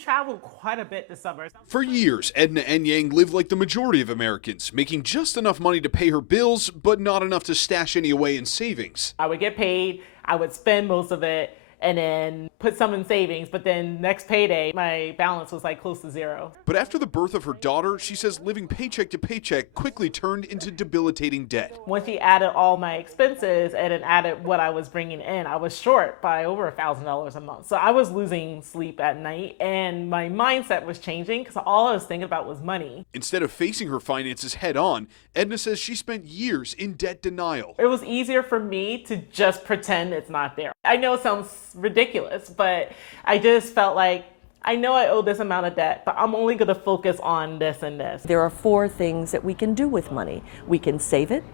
traveled quite a bit this summer. For years, Edna and Yang lived like the majority of Americans, making just enough money to pay her bills, but not enough to stash any away in savings. I would get paid, I would spend most of it, and then put some in savings, but then next payday, my balance was like close to zero. But after the birth of her daughter, she says living paycheck to paycheck quickly turned into debilitating debt. Once you added all my expenses and then added what I was bringing in, I was short by over $1,000 a month. So I was losing sleep at night, and my mindset was changing because all I was thinking about was money. Instead of facing her finances head on, Edna says she spent years in debt denial. It was easier for me to just pretend it's not there. I know it sounds ridiculous, but I just felt like I know I owe this amount of debt, but I'm only going to focus on this and this. There are 4 things that we can do with money. We can save it,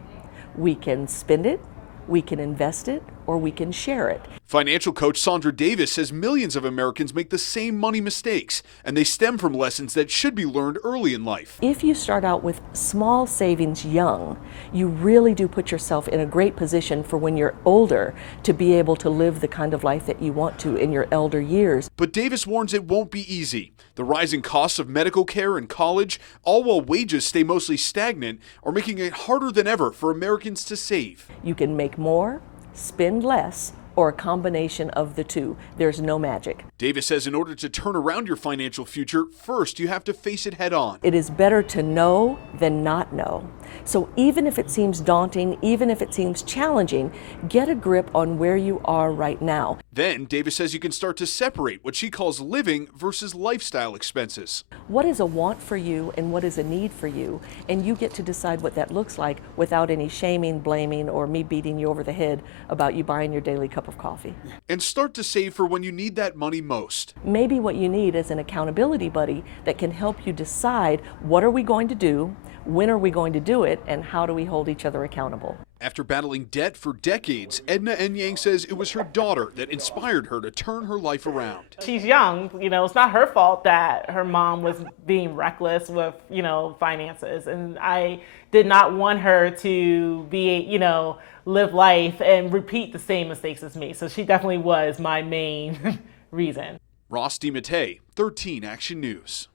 we can spend it, we can invest it, or we can share it. Financial coach Sandra Davis says millions of Americans make the same money mistakes, and they stem from lessons that should be learned early in life. If you start out with small savings young, you really do put yourself in a great position for when you're older to be able to live the kind of life that you want to in your elder years. But Davis warns it won't be easy. The rising costs of medical care and college, all while wages stay mostly stagnant, are making it harder than ever for Americans to save. You can make more, spend less, or a combination of the two. There's no magic. Davis says in order to turn around your financial future, first you have to face it head on. It is better to know than not know. So even if it seems daunting, even if it seems challenging, get a grip on where you are right now. Then Davis says you can start to separate what she calls living versus lifestyle expenses. What is a want for you and what is a need for you? And you get to decide what that looks like without any shaming, blaming, or me beating you over the head about you buying your daily cup of coffee. And start to save for when you need that money most. Maybe what you need is an accountability buddy that can help you decide what are we going to do, when are we going to do it, and how do we hold each other accountable. After battling debt for decades, Edna and Yang says it was her daughter that inspired her to turn her life around. She's young, it's not her fault that her mom was being reckless with, finances. And I did not want her to be, live life and repeat the same mistakes as me. So she definitely was my main reason. Ross DiMattei, 13 Action News.